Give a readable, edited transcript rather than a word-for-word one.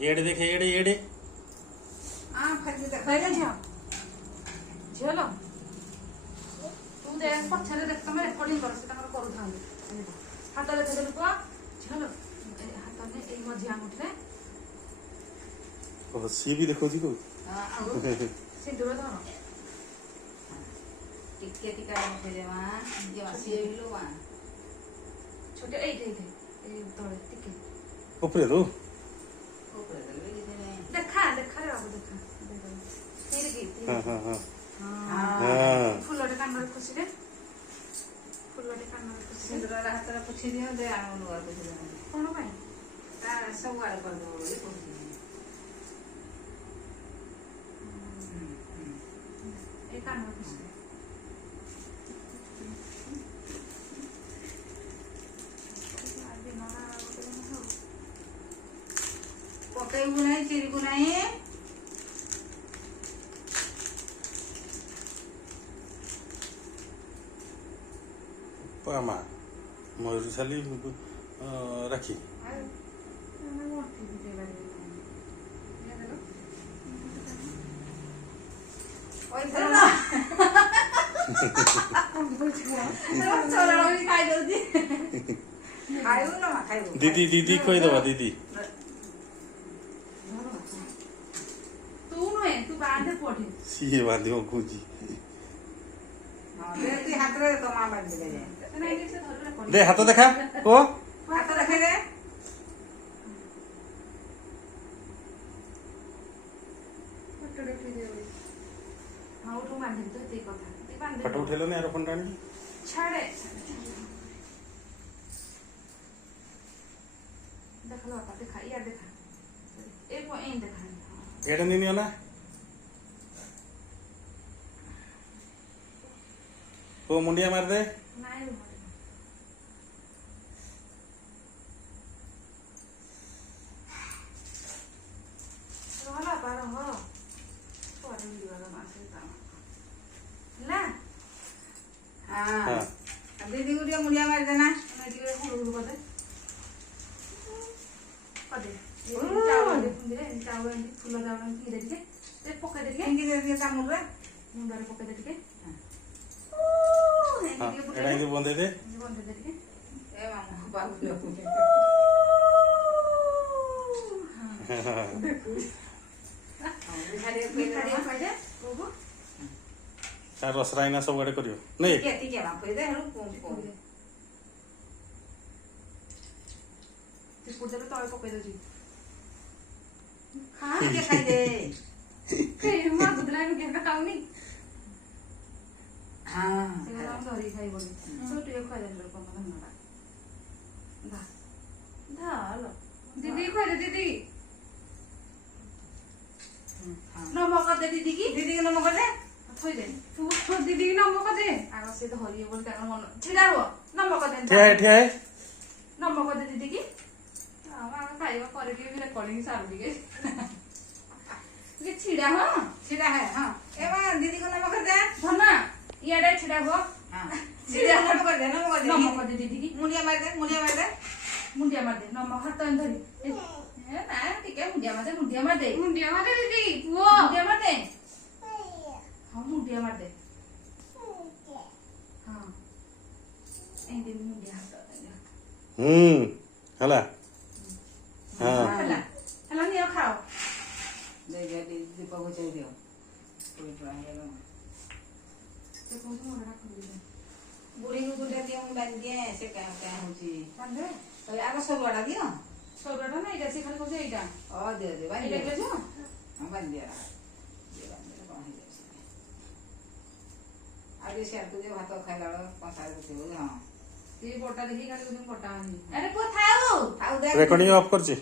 एड़े देखे एड़े एड़े ଝିଅ ଲୋ ତୁ ଦେଖ ପଛରେ ଦେଖ ତମେ ରେକର୍ଡିଂ କର ସେ ତାଙ୍କର କରୁଥାନ୍ତି ହାତ ଦେଖେଇଦେଲୁ ପୁଅ ଝିଅ ଲୋ ହାତରେ ଏଇ ମଝି ଆଙ୍ଗୁଠିରେ सी भी देखो जी को ସିନ୍ଦୁର ଧର ଟିକେ ଟିକେ ରଖିଦେବା ସିଏ ବି ମା ଛୋଟ ଏଇଠି ଏଇଠି ଏଇ ତଳେ ଟିକେ ऊपर दो ଦେଖା ଦେଖାରେ ବାବୁ ଦେଖା हां हां हां ହଁ ଫୁଲଟେ କାନରେ ଖୁସିରେ ଫୁଲଟେ କାନରେ ଖୁସିରେ ସିନ୍ଦୁର ହାତରେ ପୋଛି ଦିଅ ଦେ ଆଣ ଲୁଗା ପୋଛି ଦିଅ କଣ ପାଇଁ ତା ସବୁ ଆଡେ କରିଦେବ ବୋଲି କହୁଛି ଏଇ କାନରେ ଖୁସିରେ ପକେଇବୁ ନାହିଁ ଚିରିବୁ ନାହିଁ पामा मयूरशाली राखी दीदी दीदी कोई दवा दीदी ତୁ ନୁହେଁ ତୁ ବାନ୍ଧେ ପଢି सीए बांधियो कुजी ହାତରେ ତ ମା ବାନ୍ଧି ଦେବେ दे हाथ देखा को ହାତ ଦେଖେଇଦେ ହଁ ଉଠୁ ବାନ୍ଧିବି ତ ଏତିକି କଥା ତୁ ବାନ୍ଧେ फोटो उठेलो ने यार फोन टाणी ଛାଡେ ଦେଖ ବାପା ଦେଖା ଇଆ ଦେଖା ଏ ଏଇ ଦେଖା एड़ा नहीं ना को मुंडिया मार दे ନାଇଁ ରହ ବାପା ରହ ପରେ ଯିବାର ମାସେ ହେଲା ହଁ ଦିଦି କୁ ଟିକେ ମୁଣ୍ଡିଆ ମାରିଦେନା ଟିକେ ହୁଡ଼ୁ କରିଦେ କରିଦେ ଚାଉଳ ଦେଖୁଥିଲେ ଚାଉଳ ଏମିତି ଫୁଲ ଚାଉଳ ଏମିତି ଟିକେ ପକେଇଦେ ଟିକେ ଏମିତି ଟିକେ କାମୁଡିବା ମୁଣ୍ଡରେ ପକେଇଦେ ଟିକେ हां एड़ा इदि बंदे दे ବନ୍ଧେଇଦେ ଟିକେ ଏ ମାମା ବାବୁ ରଖୁଛି तार रसराइना सब गडे करियो नहीं ଟିକେ ଟିକେ ମା କହିଦେ ହେଳୁ ଚିପୁଡିଦେଲେ ତଳେ ପକେଇ ଦଉଛି ଟିକେ ଖାଇଦେ ମାଗୁଥିଲା ଖାଉନି ହଁ ଧରିକି ଖାଇବନି ଟିକେ ଖୁଆଇଦେଲେ କଣ ଧନ୍ୟବାଦ ଧାଲ ଦିଦି ଖୁଆଇଦେ ଦିଦି ନମକ ଦେ ଦିଦି କି ଦିଦି କି ନମ କରିଦେ ଥୋଇଦେ ତୁ ଦିଦି କି ନମକ ଦେ ଆଗ ସେ ଧରିବେ ବୋଲି ତାଙ୍କର ମନ ଛିଡା ହୁଅ ନମକ ଦେ ठिया है ନମକ ଦେ ଦିଦି କି ଖାଇବା ପରେ ଟିକେ ରେକର୍ଡିଂ ସାରୁ ଟିକେ ଛିଡା ହଁ ଛିଡା ହେ ହଁ ଏ ମା ଦିଦି କୁ ନମ କରିଦେ ଧନା ଇଆଡେ ଛିଡା ହୁଅ ଛିଡା ନମ କରିଦେ ନମକ ଦେ ଦିଦି କି ମୁଣ୍ଡିଆ ମାରିଦେ ମୁଣ୍ଡିଆ ମାରିଦେ ମୁଣ୍ଡିଆ ମାରିଦେ ନମ ହାତ ଧରି ନା ଟିକେ ମୁଣ୍ଡିଆ ମାରିଦେ ଦିଦି ପୁଅ ମୁଣ୍ଡିଆ ମାରିଦେ ହଁ ମୁଣ୍ଡିଆ ମାରିଦେ ହଁ ଏମିତି ମୁଣ୍ଡିଆ ହାତ हला हां ହେଲା ହେଲା ନିଅ ଖାଅ ଦୀପ ବୁଝେଇ ଦିଅ ବୁଢୀକୁ ଗୁଣ୍ଡା ଦିଅ ମୁଁ ବାନ୍ଧି ଦିଏ ସେ କାଁ ହଉଛି ଆଗ ସରୁଆଟା ଦିଅ ସରୁଆଟା ନା ଏଇଟା ସେ ଖାଲି କହୁଛି ଏଇଟା ଦିଅ ଦିଅ ବାନ୍ଧି ଏଇଟା ଦିଅ କିଲୋ ହଁ ବାନ୍ଧି ଦିଅ କଣ ହେଇଯାଉଛି ଆଉ ଟିକେ ସିଆଡ଼କୁ ଦିଅ ଭାତ ଖାଇଲା ବେଳେ କଂସାରେ ବୁଝେଇବ ହଁ ସେ ବଟା ଦେଖି ଖାଲି ବଟା ଆଣି ଆରେ ପୁଅ ଥାଉ ଆଉ ଦେଖ रिकॉर्डिंग ऑफ करछे